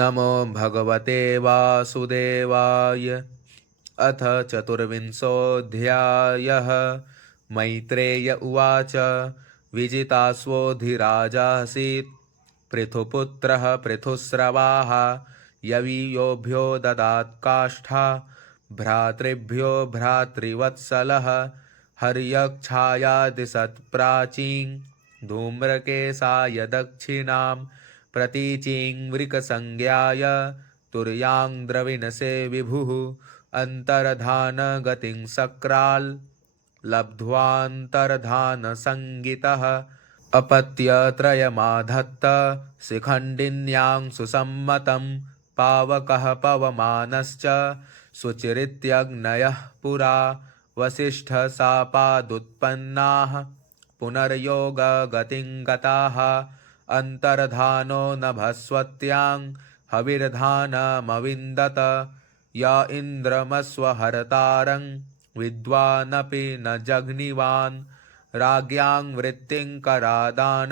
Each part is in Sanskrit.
नमो भगवते वासुदेवाय। अथ चतुर्विंशोऽध्यायः। मैत्रेय उवाच। विजितास्वोऽधिराजासीत् पृथुपुत्रः पृथुस्रवाः। यवीयोभ्यो ददात् काष्ठा भ्रातृभ्यो भ्रातृवत्सलः। हर्यक्षायादिसत्प्राचीं धूम्रकेशाय दक्षिणां प्रतीचीं वृकसंज्ञाय तुर्यां द्रविणसे विभुः। अन्तर्धानगतिं सक्राल् लब्ध्वान्तर्धानसंज्ञितः। अपत्यत्रयमाधत्त शिखण्डिन्यां सुसम्मतं। पावकः पवमानश्च शुचिरित्यग्नयः पुरा। वसिष्ठशापादुत्पन्नाः पुनर्योगगतिं गताः। अन्तर्धानो नभस्वत्यां हविर्धानमविन्दत। य इन्द्रमस्वहर्तारं विद्वानपि न जघ्निवान्। राज्ञां वृत्तिं करादान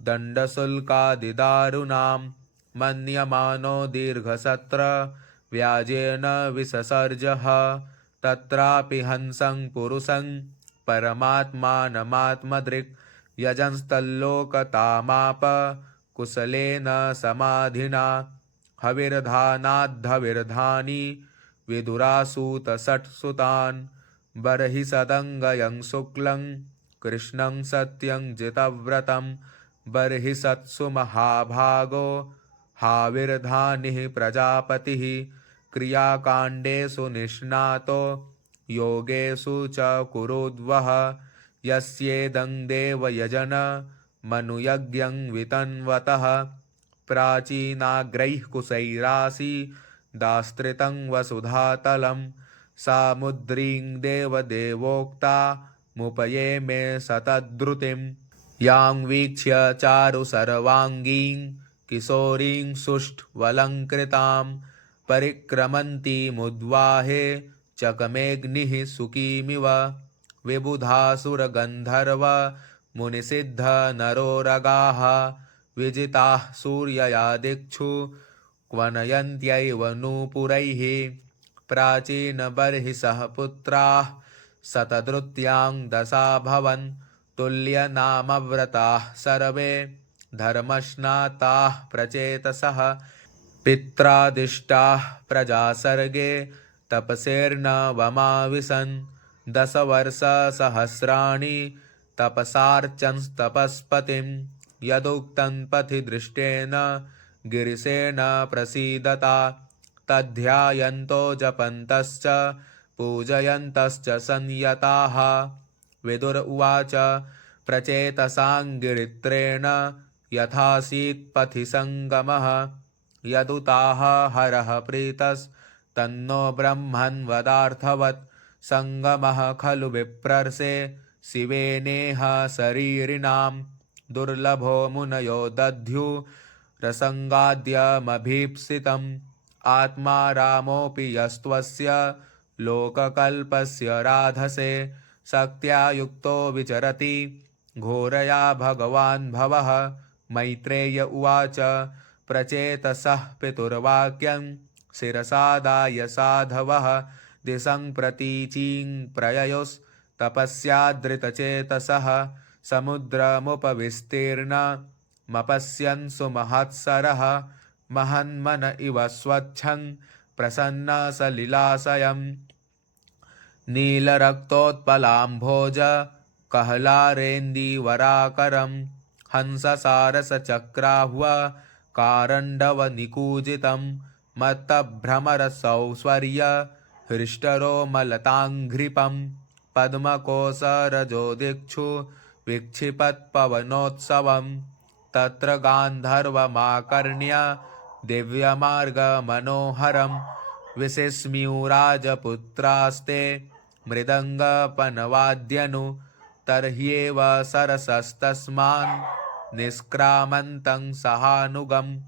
दण्डशुल्कादिदारुणां। मन्यमानो दीर्घसत्र व्याजेन विससर्जः। तत्रापि हंसं पुरुषं परमात्मानमात्मदृक्। यजंस्तल्लोकतामाप कुशलेन समाधिना। हविर्धानाद्धविर्धानी विदुरासूतषट्सुतान्। बर्हिषदङ्गयं शुक्लं कृष्णं सत्यं जितव्रतं। बर्हिषत्सु महाभागो हाविर्धानिः प्रजापतिः। क्रियाकाण्डेषु निष्णातो योगेषु च कुरुद्वः। यस्येदं देवयजन मनुयज्ञं वितन्वतः। प्राचीनाग्रैः कुशैरासि दास्त्रितं वसुधातलं। सामुद्रीं देवदेवोक्ता मुपये मे सतद्रुतिं। यां वीक्ष्य चारु सर्वाङ्गीं किशोरीं सुष्ठुवलङ्कृतां। परिक्रमन्तीमुद्वाहे चकमेऽग्निः सुकीमिव। विबुधासुरगन्धर्व मुनिसिद्ध नरोरगाः। विजिताः सूर्यया दिक्षु क्वनयन्त्यैव नूपुरैः। प्राचीनबर्हिषः पुत्राः शतद्रुत्यां दशाभवन्। तुल्यनामव्रताः सर्वे धर्मस्नाताः प्रचेतसः। पित्रादिष्टाः प्रजासर्गे तपसेर्नवमाविशन्। दशवर्षसहस्राणि तपसार्चंस्तपस्पतिं। यदुक्तं पथि दृष्टेन गिरिशेन प्रसीदता। तद्ध्यायन्तो जपन्तश्च पूजयन्तश्च संयताः। विदुर उवाच। प्रचेतसां गिरित्रेण यथासीत् पथि सङ्गमः। यदुताः हरः प्रीतस्तन्नो ब्रह्मन्वदार्थवत्। सङ्गमः खलु विप्रर्षे शिवेनेह शरीरिणां। दुर्लभो मुनयो दध्युरसङ्गाद्यमभीप्सितम्। आत्मा रामोऽपि यस्त्वस्य लोककल्पस्य राधसे। शक्त्या युक्तो विचरति घोरया भगवान् भवः। मैत्रेय उवाच। प्रचेतसः पितुर्वाक्यं शिरसादाय साधवः। दिशं प्रतीचीं प्रययोस्तपस्यादृतचेतसः। समुद्रमुपविस्तीर्णमपश्यन् सुमहत्सरः। महन्मन इव स्वच्छं प्रसन्न सलिलाशयम्। नीलरक्तोत्पलाम्भोज कहलारेन्दीवराकरं। हंससारसचक्राह्व कारण्डवनिकूजितं। मत्तभ्रमरसौस्वर्य हृष्टरोमलताङ्घ्रिपं। पद्मकोशरजो दिक्षु विक्षिपत्पवनोत्सवं। तत्र गान्धर्वमाकर्ण्य दिव्यमार्गमनोहरं। विशिस्म्युराजपुत्रास्ते मृदङ्गपनवाद्यनु। तर्ह्येव सरसस्तस्मान् निष्क्रामन्तं सहानुगम्।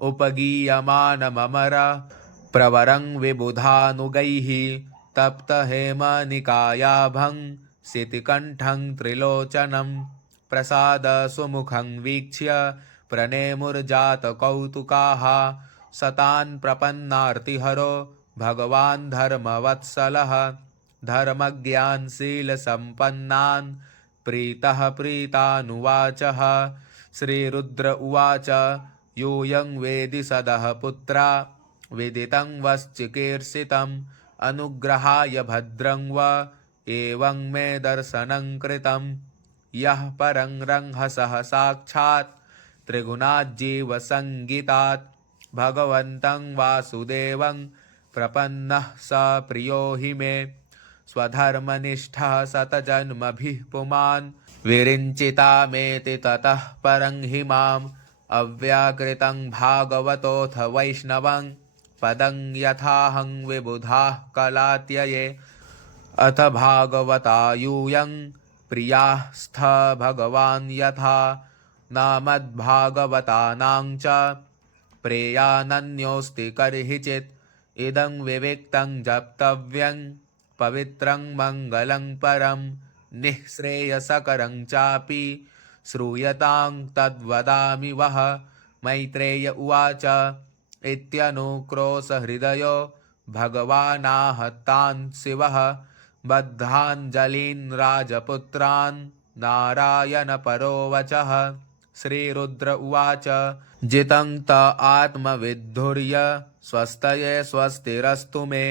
उपगीयमानममर प्रवरं विबुधानुगैः। तप्तहेमनिकायाभं शितिकण्ठं त्रिलोचनं। प्रसादसुमुखं वीक्ष्य प्रणेमुर्जातकौतुकाः सतान् प्रपन्नार्तिहरो भगवान् धर्मवत्सलः धर्मज्ञानशीलसम्पन्नान् प्रीतः प्रीतानुवाचः। श्रीरुद्र उवाच यूयं वेदि सदः पुत्रा विदितं वश्चिकीर्षितम् अनुग्रहाय भद्रं वा एवं मे दर्शनं कृतं। यः परं रंहसः साक्षात् त्रिगुणाज्जीवसंगितात् भगवन्तं वासुदेवं प्रपन्नः स प्रियो हि मे। स्वधर्मनिष्ठः शतजन्मभिः पुमान् विरिञ्चितामेति ततः परं हि माम् अव्याकृतं भागवतोऽथ वैष्णवं पदं यथाहं विबुधाः कलात्यये। अथ भागवता यूयं प्रियास्थ भगवान् यथा नामद्भागवतानां च प्रेयानन्योऽस्ति कर्हिचित्। इदं विविक्तं जप्तव्यं पवित्रं मङ्गलं परं निःश्रेयसकरं चापि श्रूयतां तद्वदामि वः। मैत्रेय उवाच इत्यनुक्रोशहृदयो भगवानाह तान् शिवः बद्धाञ्जलीन् राजपुत्रान् नारायण परो वचः। श्रीरुद्र उवाच जितं त आत्मविद्धुर्य स्वस्तये स्वस्तिरस्तु मे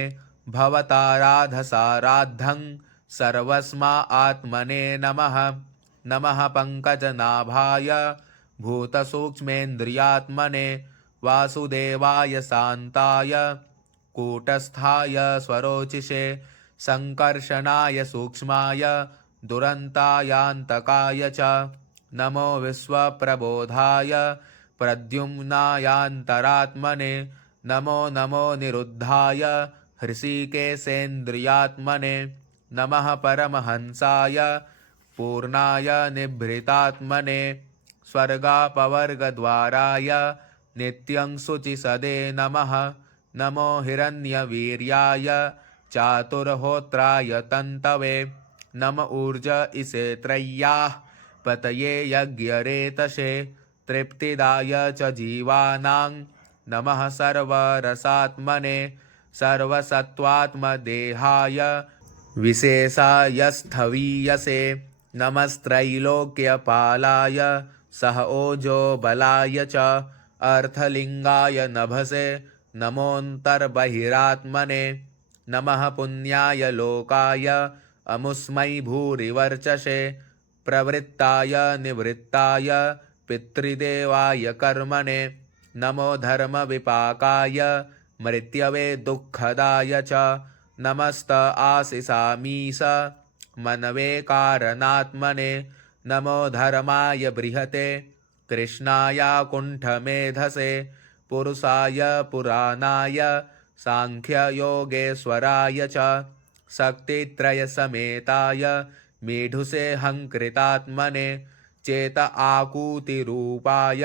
भवताराधसाराद्धं सर्वस्मा आत्मने नमः। नमः पंकजनाभाय भूतसूक्ष्मेन्द्रियात्मने वासुदेवाय शान्ताय कूटस्थाय स्वरोचिषे संकर्षणाय सूक्ष्माय दुरन्तायान्तकाय च नमो विश्वप्रबोधाय प्रद्युम्नायान्तरात्मने नमो नमो निरुद्धाय हृषीकेशेन्द्रियात्मने नमः परमहंसाय पूर्णाय निभृतात्मने स्वर्गापवर्गद्वाराय नित्यं शुचिसदे नमः। नमो हिरण्यवीर्याय चातुर्होत्राय तन्तवे नम ऊर्ज इषे त्रय्याः पतये यज्ञरेतसे तृप्तिदाय च जीवानां नमः सर्वरसात्मने सर्वसत्त्वात्मदेहाय विशेषायस्थवीयसे नमस्त्रैलोक्यपालाय सह ओजो बलाय च अर्थलिंगाय नभसे नमोऽन्तर्बहिरात्मने नमः पुण्याय लोकाय अमुस्मै भूरिवर्चसे प्रवृत्ताय निवृत्ताय पितृदेवाय कर्मणे नमो धर्मविपाकाय मृत्यवे दुःखदाय च नमस्त आशिषामीश मनवे कारणात्मने नमो धर्माय बृहते कृष्णाय कुण्ठमेधसे पुरुषाय पुराणाय सांख्ययोगेश्वराय च शक्तित्रयसमेताय मीढुसे हंकृतात्मने चेत आकूतिरूपाय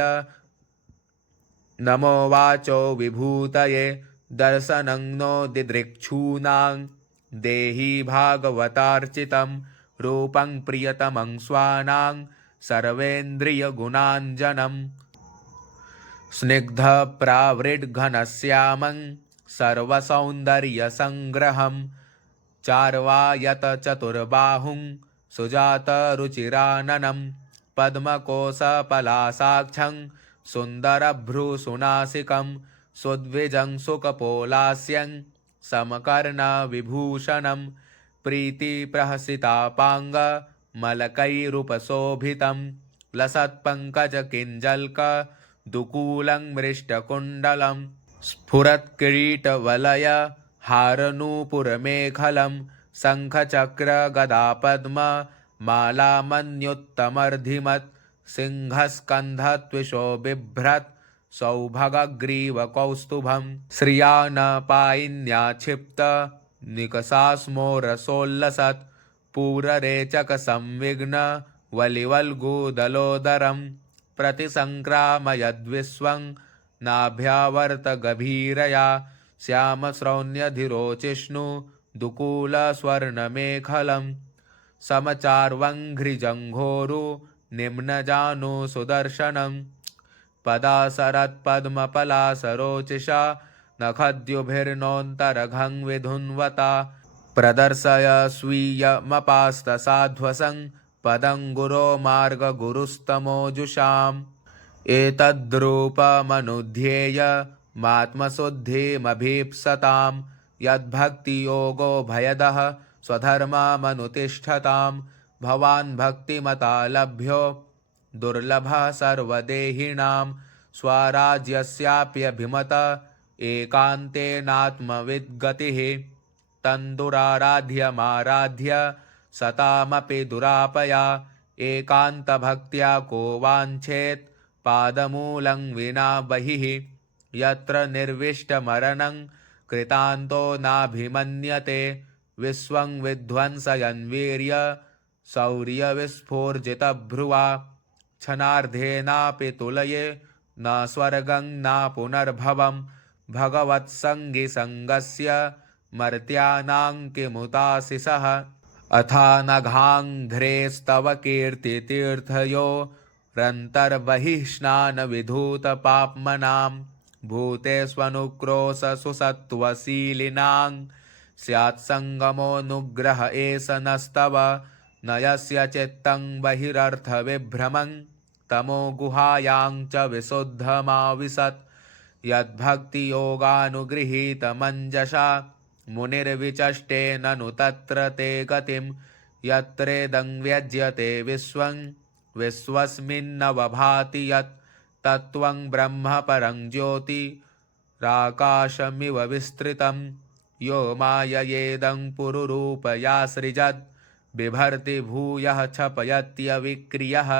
नमो वाचो विभूतये दर्शनं नो दिदृक्षूणां देहि भागवतार्चितं रूपं प्रियतमं स्वानां सर्वेन्द्रियगुणाञ्जनं स्निग्धप्रावृड्घनश्यामं सर्वसौन्दर्यसङ्ग्रहं चार्वायतचतुर्बाहुं सुजातरुचिराननं पद्मकोशपलासाक्षं सुन्दरभ्रूसुनासिकं सुद्विजं सुकपोलास्यं समकर्णविभूषणं प्रीतिप्रहसितापाङ्गमलकैरुपशोभितं लसत्पङ्कजकिञ्जल्कदुकूलं मृष्टकुण्डलं स्फुरत्किरीटवलय हारनूपुरमेखलं शङ्खचक्रगदापद्ममालामन्युत्तमर्धिमत् सिंहस्कन्धत्विषो बिभ्रत् सौभगग्रीवकौस्तुभं श्रियानपायिन्याक्षिप्त निकषास्मोरसोल्लसत् पूररेचकसंविघ्न वलिवल्गुदलोदरं प्रतिसङ्क्रामयद्विश्वं नाभ्यावर्तगभीरया श्यामश्रौण्यधिरोचिष्णु दुकूलस्वर्णमेखलं समचार्वङ्घ्रिजङ्घोरु निम्नजानु सुदर्शनं पदासरत्पद्मपलासरोचिषा नखद्युभिर्नोऽन्तरघं विधुन्वता प्रदर्शय स्वीयमपास्तसाध्वसं पदं गुरो मार्गगुरुस्तमोजुषाम् एतद्रूपमनुध्येय मात्मशुद्धिमभीप्सतां यद्भक्तियोगो भयदः स्वधर्ममनुतिष्ठतां भवान् भक्तिमता लभ्यो दुर्लभः सर्वदेहिनां स्वराज्यस्याप्यभिमत एकान्तेनात्मविद्गतिः तन्दुराराध्यमाराध्य सतामपि दुरापया एकान्तभक्त्या को वाञ्छेत् पादमूलं विना बहिः यत्र निर्विष्टमरणं कृतान्तो नाभिमन्यते विश्वं विध्वंसयन् वीर्य शौर्यविस्फूर्जितभ्रुवा क्षणार्धेनापि तुलये न स्वर्गं न पुनर्भवं भगवत्सङ्गिसङ्गस्य मर्त्यानां किमुताशिषः अथानघाङ्घ्रेस्तव कीर्तितीर्थयो रन्तर्बहिः स्नानविधूतपाप्मनां भूतेष्वनुक्रोशसुसत्त्वशीलिनां स्यात्सङ्गमोऽनुग्रह एष नस्तव न यस्य चित्तं बहिरर्थविभ्रमं तमो गुहायां च विशुद्धमाविशत् यद्भक्तियोगानुगृहीतमञ्जसा मुनिर्विचष्टे ननु तत्र ते गतिं यत्रेदं व्यज्यते विश्वं विश्वस्मिन्नवभाति यत् तत्त्वं ब्रह्म परं ज्योतिराकाशमिव विस्तृतं यो माययेदं पुरुरूपयासृजत् बिभर्ति भूयः क्षपयत्यविक्रियः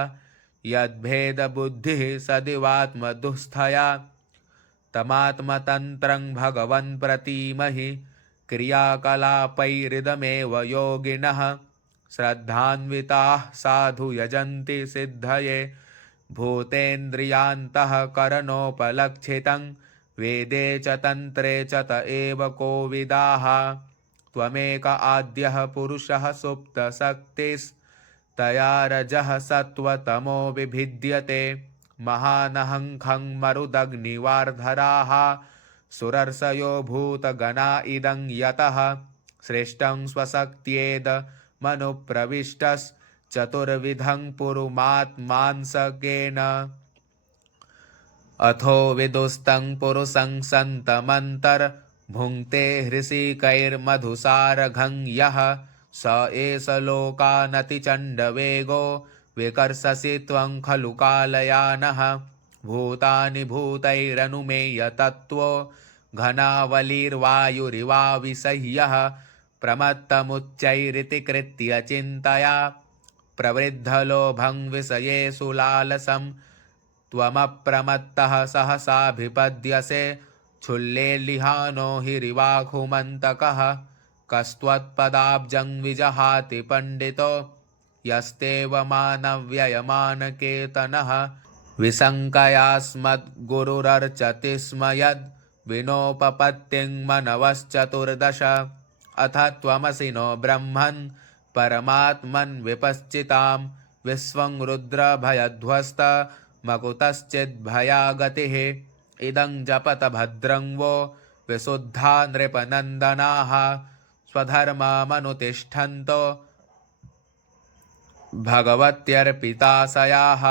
यद्भेदबुद्धिः सदिवात्मदुःस्थया तमात्मतन्त्रं भगवन् प्रतीमहि क्रियाकलापैरिदमेव योगिनः श्रद्धान्विताः साधु यजन्ति सिद्धये भूतेन्द्रियान्तःकरणोपलक्षितं वेदे च तन्त्रे च त एव कोविदाः त्वमेक आद्यः पुरुषः सुप्तशक्तिस्तया रजः सत्त्वतमो विभिद्यते महानहं मरुदग्निवार्धराः सुरर्षयो भूतगणा इदं यतः श्रेष्ठं स्वशक्त्येदमनुप्रविष्टश्चतुर्विधं पुरुमात्मांसकेन अथो विदुस्तं पुरुषं सन्तमन्तर्भुङ्क्ते हृषिकैर्मधुसारघं यः स एष लोकानतिचण्डवेगो विकर्षसि त्वं खलु कालयानः भूतानि भूतैरनुमेय तत्त्वो घनावलिर्वायुरिवाविसह्यः प्रमत्तमुच्चैरिति कृत्य चिन्तया प्रवृद्धलोभं विषयेषु लालसं त्वमप्रमत्तः सहसाभिपद्यसे क्षुल्लेलिहानो हिरिवाघुमन्तकः कस्त्वत्पदाब्जं विजहाति पण्डितो यस्तेव मानव्ययमानकेतनः विशङ्कयास्मद्गुरुरर्चति स्म यद् विनोपपत्तिं मनवश्चतुर्दश अथ त्वमसि नो ब्रह्मन् परमात्मन् विपश्चितां विश्वं रुद्रभयध्वस्तमकुतश्चिद्भयागतिः इदं जपत भद्रं वो विशुद्धा नृपनन्दनाः स्वधर्ममनुतिष्ठन्तो भगवत्यर्पिताशयाः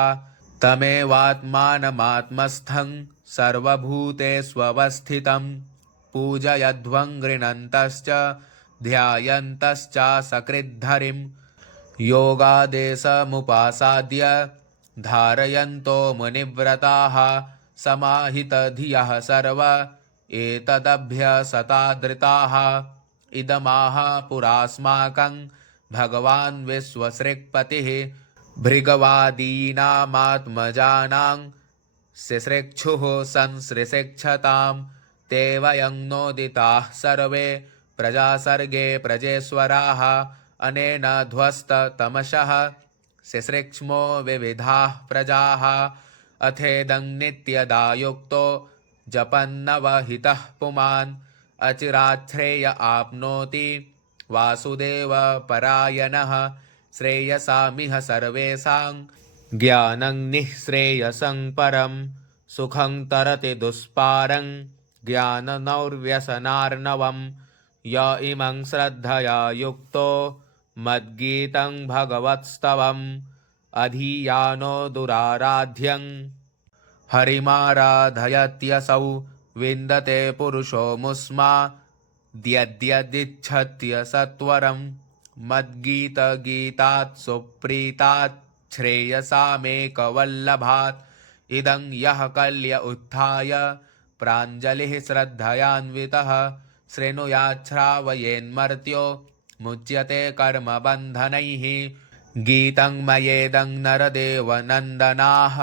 तमेवात्मानमात्मस्थं सर्वभूतेष्वस्थितं पूजयध्वं गृह्णन्तश्च ध्यायन्तश्चासकृद्धरिं योगादेशमुपासाद्य धारयन्तो मुनिव्रताः समाहितधियः सर्व एतदभ्यसतादृताः इदमाह पुरास्माकं भगवान् विश्वसृक्पतिः भृगवादीनामात्मजानां सिसृक्षुः संसृशिक्षतां ते वयं नोदिताः सर्वे प्रजासर्गे प्रजेश्वराः अनेन ध्वस्ततमसः सिसृक्ष्मो विविधाः प्रजाः अथेदं नित्यदा युक्तो जपन्नवहितः पुमान् अचिराच्छ्रेय आप्नोति वासुदेव परायणः श्रेयसामिह सर्वेषां ज्ञानं निःश्रेयसं परं सुखं तरति दुष्पारं ज्ञाननौर्व्यसनार्णवं य इमं श्रद्धया युक्तो मद्गीतं भगवत्स्तवम् अधियानो दुराराध्यं हरिमाराधयत्यसौ विन्दते पुरुषो मुष्माद्यद्यदिच्छत्य सत्वरं मद्गीतगीतात् सुप्रीतात् श्रेयसामेकवल्लभात् इदं यः कल्य उत्थाय प्राञ्जलिः श्रद्धयान्वितः शृणुयाच्छ्रावयेन्मर्त्यो मुच्यते कर्मबन्धनैः गीतं मयेदं नरदेवनन्दनाः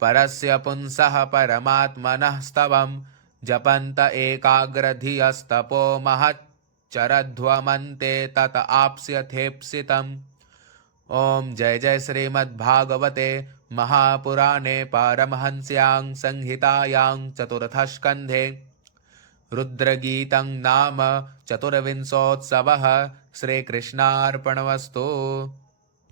परस्य पुंसः परमात्मनः स्तवं जपन्त एकाग्रधियस्तपो महच्चरध्वमन्ते तत आप्स्यथेप्सितम्। ओम जय जय श्रीमद्भागवते महापुराणे पारमहंस्यां संहितायां चतुर्थस्कन्धे रुद्रगीतं नाम चतुर्विंशोत्सवः। श्रीकृष्णार्पणमस्तु।